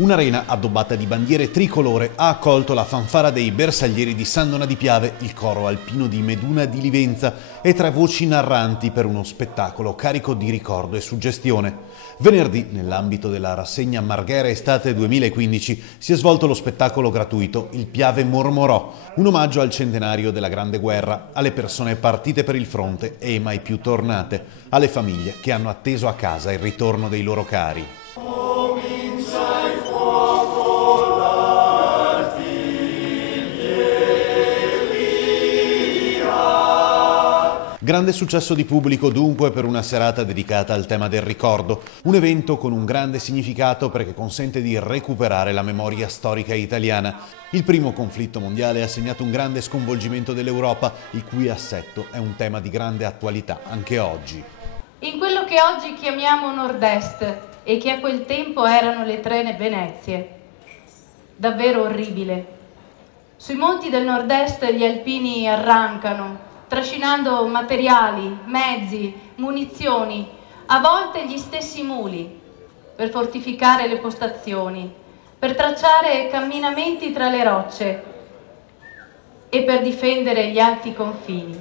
Un'arena addobbata di bandiere tricolore ha accolto la fanfara dei bersaglieri di San Donà di Piave, il coro alpino di Meduna di Livenza e 3 voci narranti per uno spettacolo carico di ricordo e suggestione. Venerdì, nell'ambito della rassegna Marghera Estate 2015, si è svolto lo spettacolo gratuito Il Piave mormorò, un omaggio al centenario della Grande Guerra, alle persone partite per il fronte e mai più tornate, alle famiglie che hanno atteso a casa il ritorno dei loro cari. Grande successo di pubblico dunque per una serata dedicata al tema del ricordo, un evento con un grande significato perché consente di recuperare la memoria storica italiana. Il primo conflitto mondiale ha segnato un grande sconvolgimento dell'Europa, il cui assetto è un tema di grande attualità anche oggi. In quello che oggi chiamiamo Nord-Est e che a quel tempo erano le 3 Venezie, davvero orribile. Sui monti del Nord-Est gli alpini arrancano, trascinando materiali, mezzi, munizioni, a volte gli stessi muli, per fortificare le postazioni, per tracciare camminamenti tra le rocce e per difendere gli alti confini.